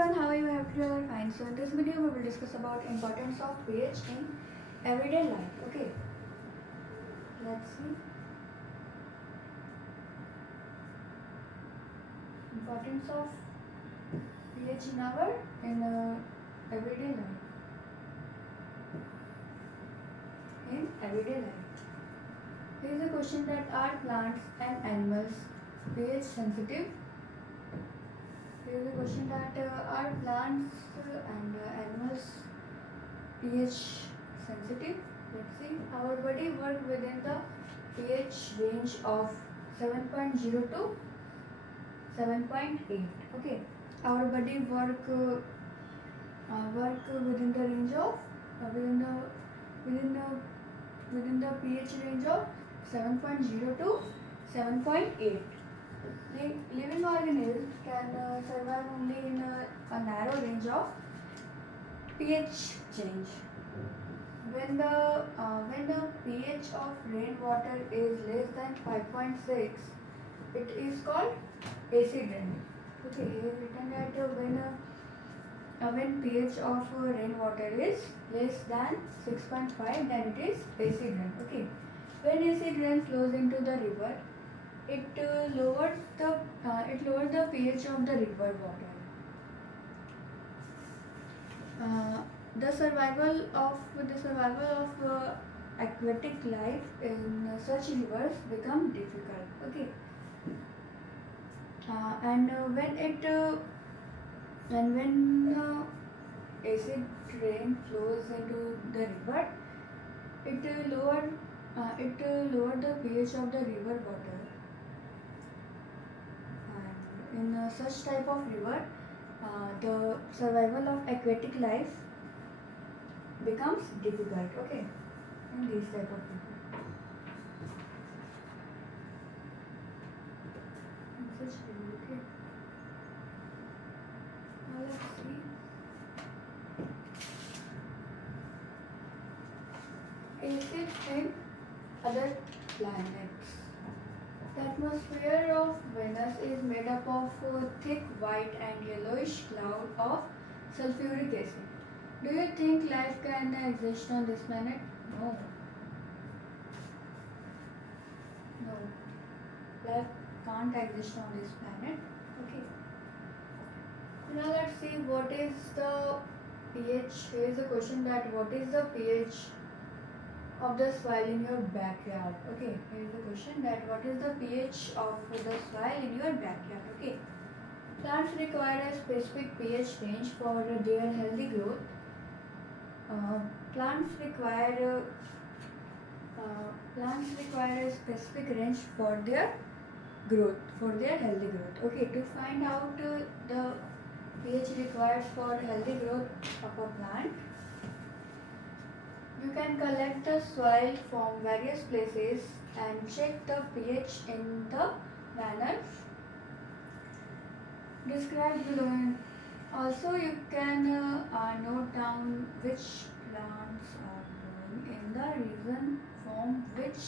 everyone, how are you? I hope you are fine. So in this video we will discuss about importance of pH in everyday life. Okay, let's see. Importance of pH in our everyday life. In everyday life. Here is a question that are plants and animals pH sensitive? Here is a question that are plants and animals pH sensitive? Let's see. Our body work within the pH range of 7.0 to 7.8. Okay. Our body work within the range of within the pH range of 7.0 to 7.8. Living organisms can survive only in a narrow range of pH change. When the pH of rainwater is less than 5.6, it is called acid rain. Okay, here is written that when pH of rainwater is less than 6.5, then it is acid rain. Okay, when acid rain flows into the river, it lowers the pH of the river water. The survival of aquatic life in such rivers become difficult. Okay, and when acid rain flows into the river, it lower the pH of the river water. And in such type of river, the survival of aquatic life becomes difficult. Okay, in these type of river. In such river, okay. Now let's see. Acids in other planets. The atmosphere of Venus is made up of a thick white and yellowish cloud of sulfuric acid. Do you think life can exist on this planet? No. No. Life can't exist on this planet. Okay. Now let's see what is the pH. Here is a question that what is the pH of the soil in your backyard? Okay, here is a question that what is the pH of the soil in your backyard? Okay, plants require a specific pH range for their healthy growth. Plants require a specific range for their healthy growth. Okay, to find out the pH required for healthy growth of a plant, you can collect the soil from various places and check the pH in the manner described below. Also, you can note down which plants are growing in the region from which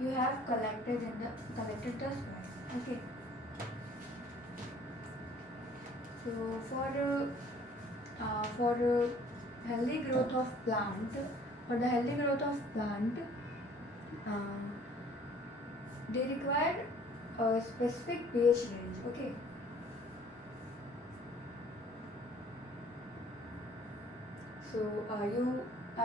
you have collected the soil. Okay. So for healthy growth of plant, they require a specific pH range. Okay. So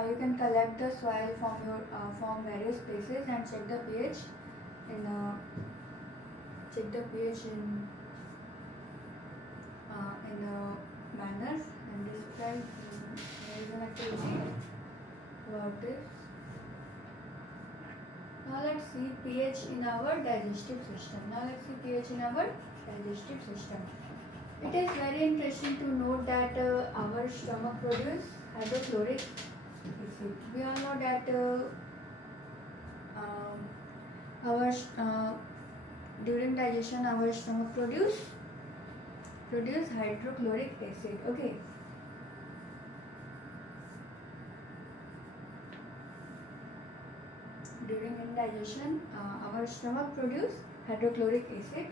you can collect the soil from various places and check the pH in manners and describe an activity about this. Now let's see pH in our digestive system. It is very interesting to note that our stomach produces hydrochloric acid. We all know that during digestion our stomach produce hydrochloric acid. Okay. During indigestion, our stomach produces hydrochloric acid.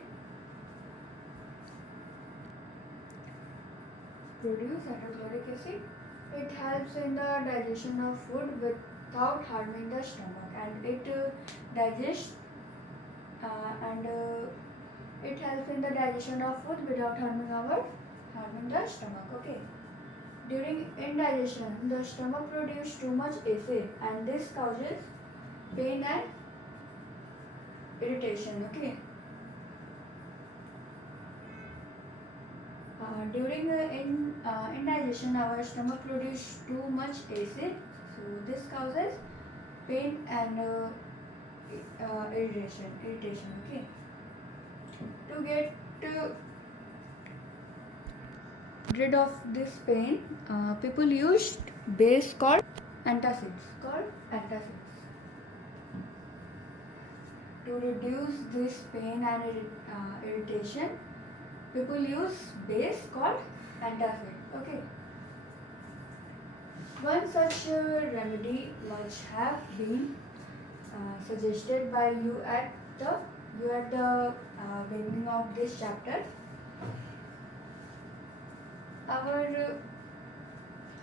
produce hydrochloric acid. It helps in the digestion of food without harming the stomach, and it digests and it helps in the digestion of food without harming the stomach. Okay. During indigestion, the stomach produces too much acid, and this causes pain and irritation. Okay. During indigestion, our stomach produces too much acid, so this causes pain and irritation. Okay. To get rid of this pain, people used base called antacids. To reduce this pain and irritation, people use base called antacid. Okay. One such remedy must have been suggested by you at the beginning of this chapter.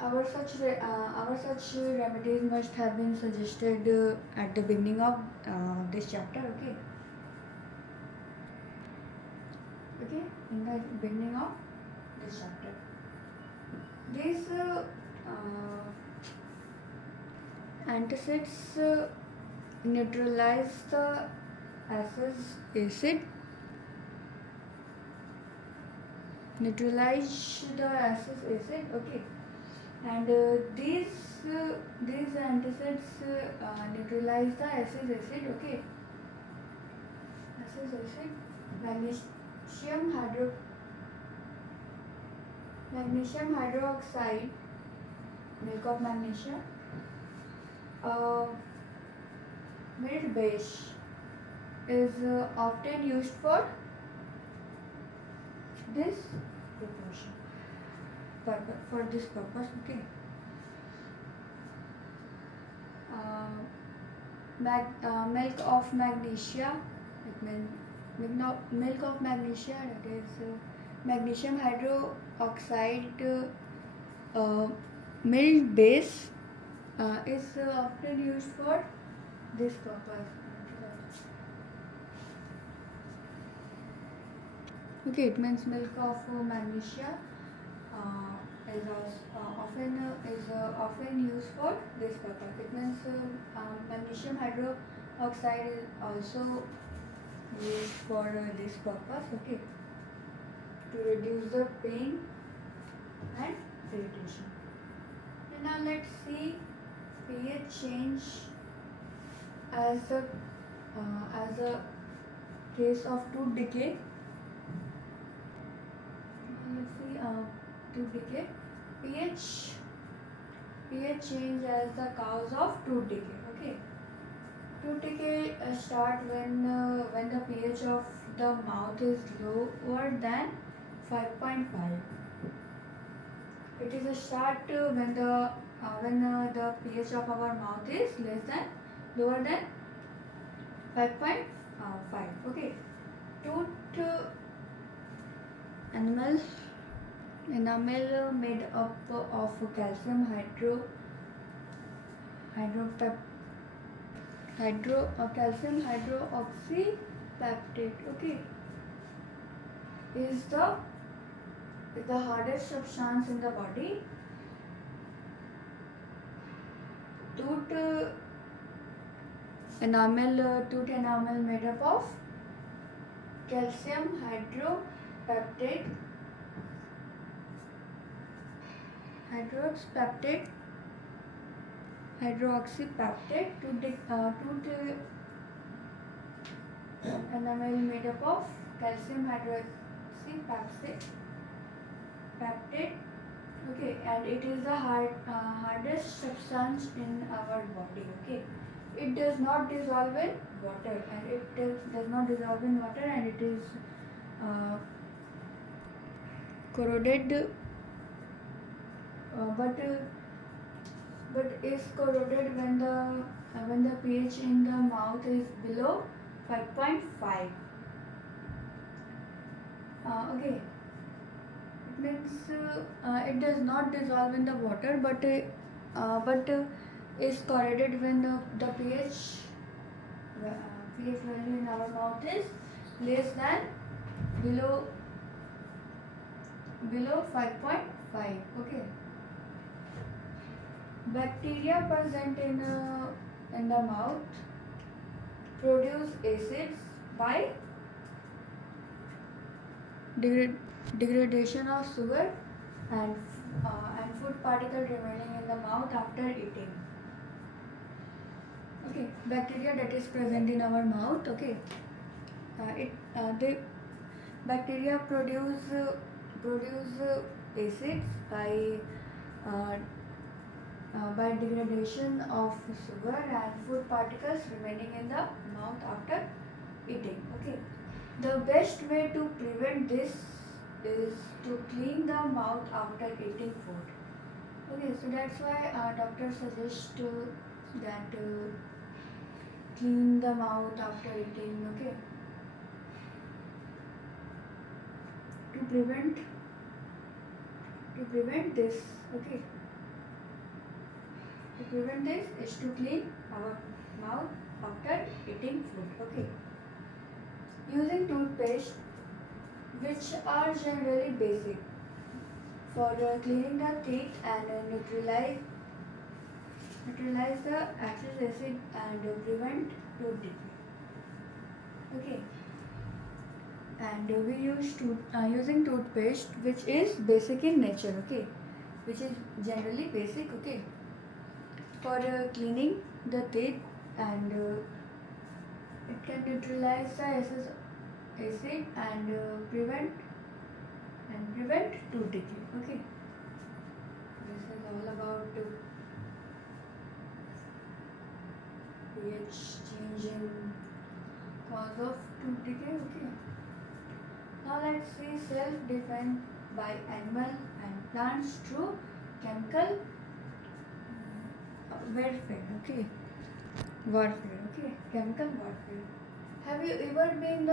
Our such remedies must have been suggested at the beginning of this chapter. Okay. In the beginning of this chapter, these antacids neutralize the acid. Okay. And these antacids neutralize the acid. Okay. Magnesium hydroxide, milk of magnesia, mild base, is often used for this purpose. Okay. Milk of magnesia, it means milk of magnesia, that is magnesium hydroxide, mild base, is often used for this purpose. Okay, it means milk of magnesia is often used for this purpose. It means magnesium hydroxide is also used for this purpose. Okay, to reduce the pain and irritation. And now let's see pH change as a case of tooth decay. Let's see tooth decay. pH change as the cause of tooth decay. Okay. Tooth decay start when the pH of the mouth is lower than 5.5. It is a start when the pH of our mouth is lower than 5.5. Okay. Tooth enamel made up of calcium calcium hydroxypeptide. Okay, is the hardest substance in the body. Tooth enamel made up of calcium hydroxypeptide tooth enamel made up of calcium hydroxypeptide. Okay, and it is the hardest substance in our body. Okay, it does not dissolve in water, and it is corroded, but is corroded when the pH in the mouth is below 5.5. Okay, it means it does not dissolve in the water, but is corroded when the pH value in our mouth is less than below 5.5. Okay. Bacteria present in the mouth produce acids by degradation of sugar and food particle remaining in the mouth after eating. Okay, bacteria that is present in our mouth. Okay, the bacteria produce acids by degradation of sugar and food particles remaining in the mouth after eating. Okay, the best way to prevent this is to clean the mouth after eating food. Okay, so that's why doctors suggest that clean the mouth after eating. Okay, to prevent this. Okay, to prevent this is to clean our mouth after eating food. Okay, using toothpaste, which are generally basic for cleaning the teeth and neutralize the excess acid and prevent tooth decay. Okay, and we use using toothpaste which is basic in nature. Okay, which is generally basic. Okay, for cleaning the teeth and it can neutralize the excess acid and prevent tooth decay. Okay, this is all about pH change in cause of tooth decay. Okay, now let's see self-defense by animal and plants through chemical warfare. Okay, chemical warfare. Have you ever been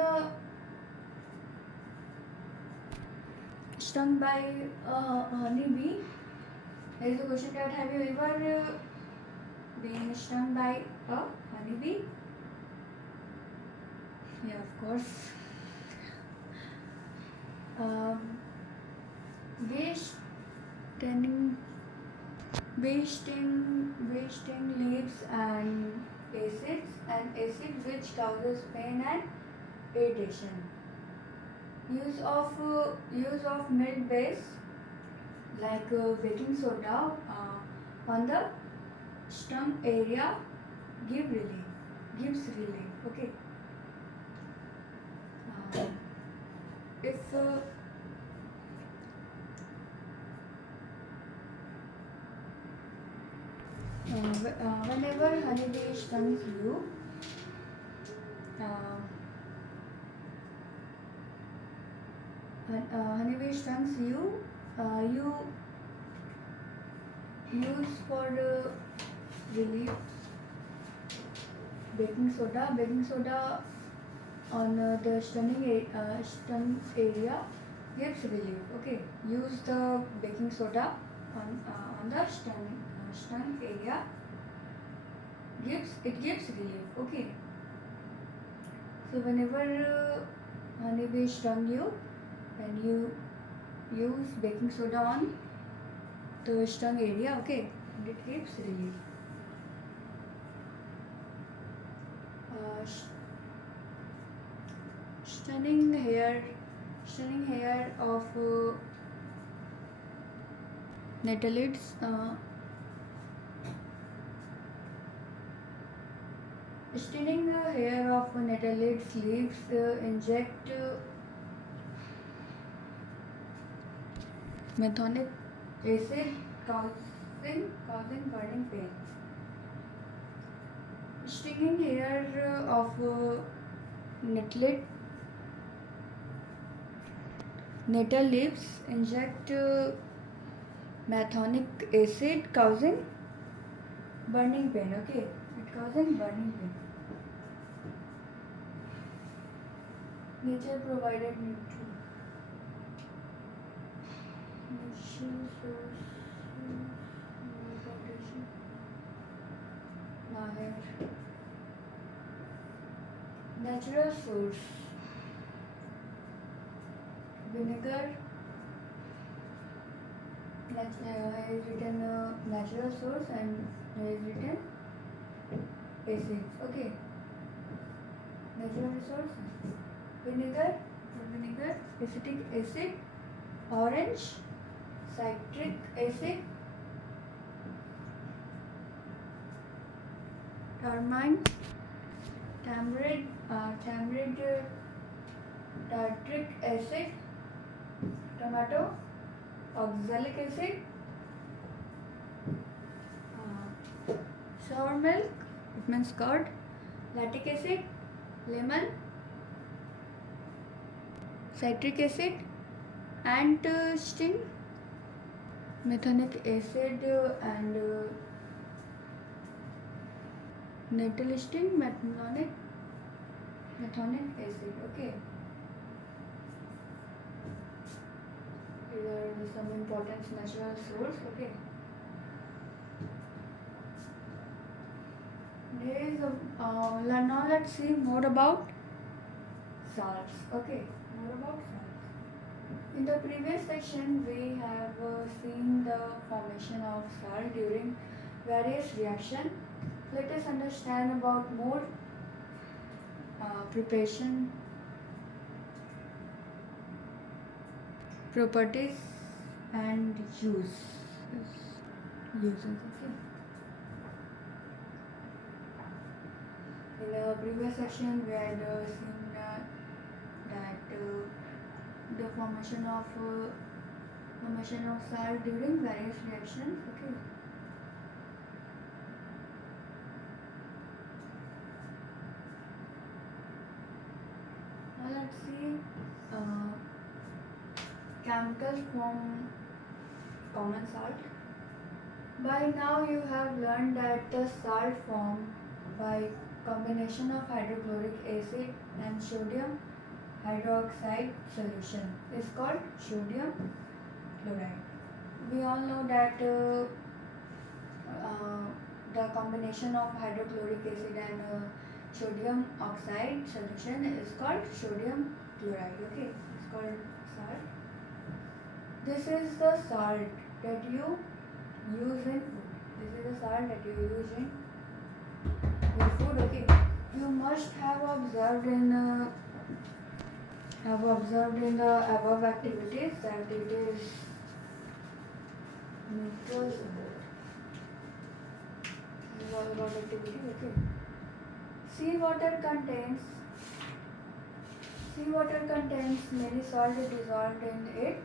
stung by a honeybee? There is a question that have you ever been stung by a honeybee? Yeah, of course. Bee sting leaves and acid which causes pain and irritation. Use of milk base like baking soda on the stung area gives relief. Okay. If whenever honeybee stings you, you use for relief baking soda on the stung area gives relief. Okay, use the baking soda on the stung area gives relief. Okay, so whenever honeybee stung you, and you use baking soda on the stung area, okay, and it gives relief. Stunning hair of netalids. Stunning hair of netalids leaves inject methonic acid causing burning pain. Stinging hair of nettle leaves inject methonic acid causing burning pain. Okay, it causing burning pain. Nature provided nutrients. Natural source. Vinegar. I have written natural source and I have written acid. Okay. Natural resource. Vinegar. Acetic acid. Orange. Citric acid. Tamarind. Tartric acid. Tomato. Oxalic acid. Sour milk, it means curd. Lactic acid. Lemon. Citric acid. Ant sting. Methanic acid and nettle sting. Methanic acid. Okay. These are some important natural source. Okay. Now let's see more about salts. Okay. More about salts. In the previous section, we have seen the formation of salt during various reactions. Let us understand about more preparation, properties and uses. Okay. In the previous section, we had seen that the formation of salt during various reactions. Okay. Now let's see chemicals from common salt. By now you have learned that the salt formed by combination of hydrochloric acid and sodium hydroxide solution is called sodium chloride. We all know that the combination of hydrochloric acid and sodium oxide solution is called sodium chloride. Okay, it's called salt. This is the salt that you use in food. This is the salt that you use in your food. Okay, you must have observed in the above activities that it is neutral salt. This is all about activity. Okay. Seawater contains many salts dissolved in it.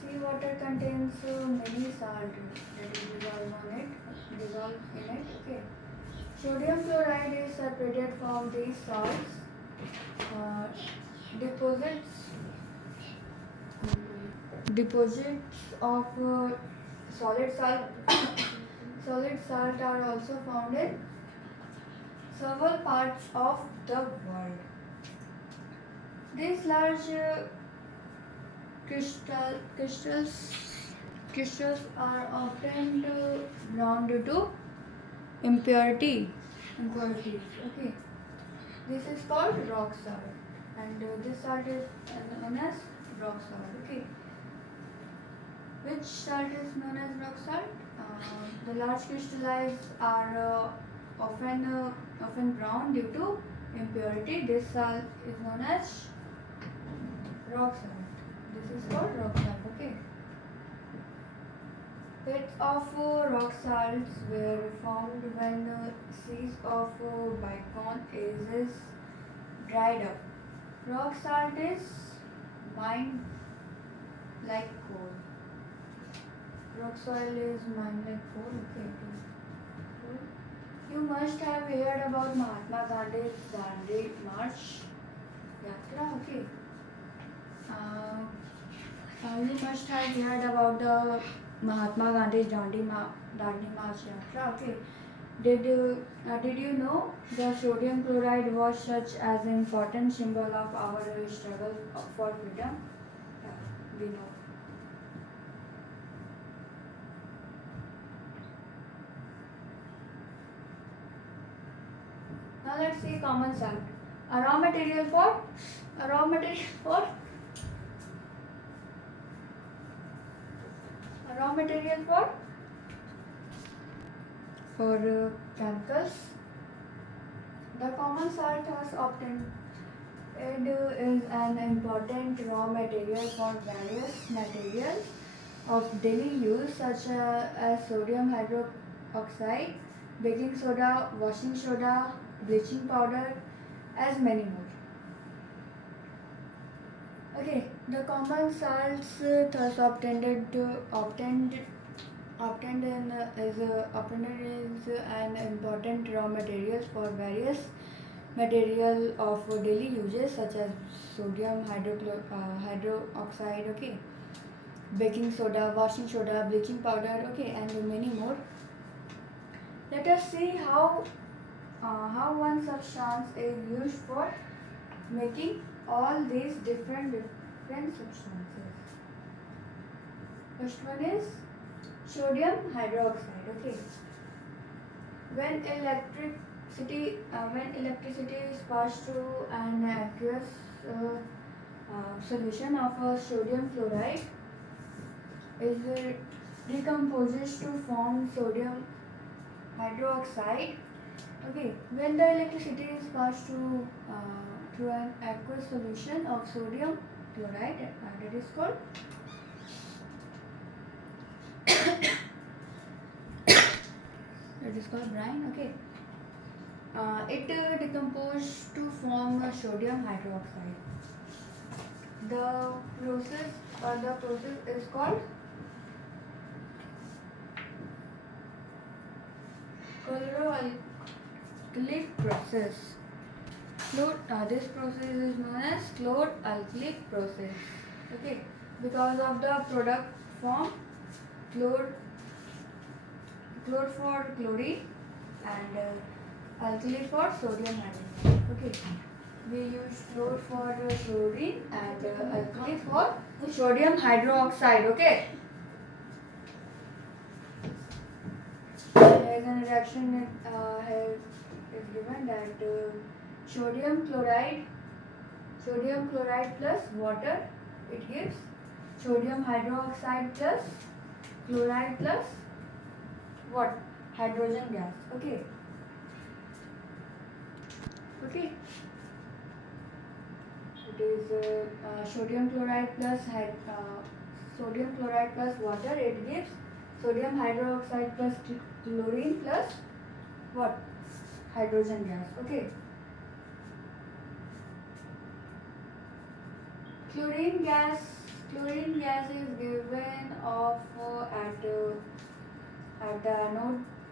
Seawater contains many salts that is dissolved in it. Okay. Sodium chloride is separated from these salts. Deposits of solid salt are also found in several parts of the world. These large crystals are often brown due to impurities. Okay. This is called rock salt, and this salt is known as rock salt. Okay. Which salt is known as rock salt? The large crystals are often brown due to impurity. This salt is known as rock salt. This is called rock salt. Okay. Beds of rock salts were formed when seas of bicon ages dried up. Rock salt is mined like coal. Rock soil is mined like coal. Okay. You must have heard about Mahatma Gandhi's Dandi March Yatra. Okay. You must have heard about the Mahatma Gandhi's Dandi March Yatra. Okay. Did you know the sodium chloride was such as an important symbol of our struggle for freedom? Yeah, we know. Now let's see common salt. A raw material for a raw material for a raw material for chemicals. The common salt has obtained it is an important raw material for various materials of daily use such as sodium hydroxide, baking soda, washing soda, bleaching powder, as many more. Okay, the common salts thus obtained is an important raw materials for various material of daily uses such as sodium hydroxide, okay, baking soda, washing soda, bleaching powder, okay, and many more. Let us see how one substance is used for making all these different substances. First one is sodium hydroxide, okay. When electricity is passed through an aqueous solution of sodium chloride is decomposes to form sodium hydroxide. Okay, when the electricity is passed through an aqueous solution of sodium chloride, that is called brine. Okay, it decomposes to form sodium hydroxide. The process is called chloralkalic process. This process is known as chloralkalic process. Okay, because of the product form chlor for chlorine and alkali for sodium hydroxide. Okay, we use chlor for chlorine and alkali for sodium hydroxide. Okay. There is an reaction is given that sodium chloride plus water, it gives sodium hydroxide plus chloride plus what? Hydrogen gas. Okay. Okay. It is sodium chloride plus water. It gives sodium hydroxide plus chlorine plus what? Hydrogen gas. Okay. Chlorine gas is given off at the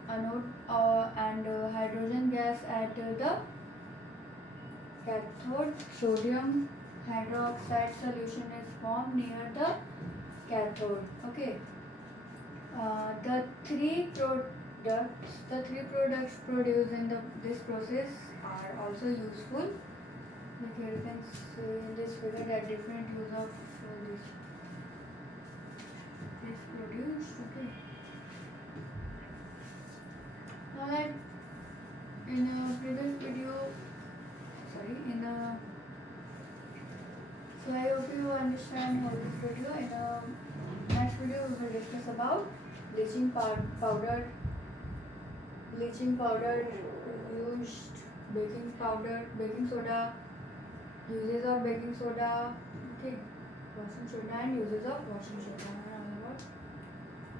anode and hydrogen gas at the cathode. Sodium hydroxide solution is formed near the cathode. Okay. The three products produced in this process are also useful. Here you can see in this figure that different use of this produced. Okay. Now that in a previous video, so I hope you understand how this video. In the next video, we will discuss about bleaching powder used, baking soda, uses of baking soda, okay, washing soda and uses of washing soda.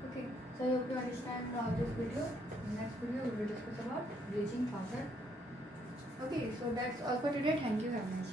Okay, so I hope you understand this video. In the next video, we will discuss about bleaching powder. Okay, so that's all for today. Thank you very much.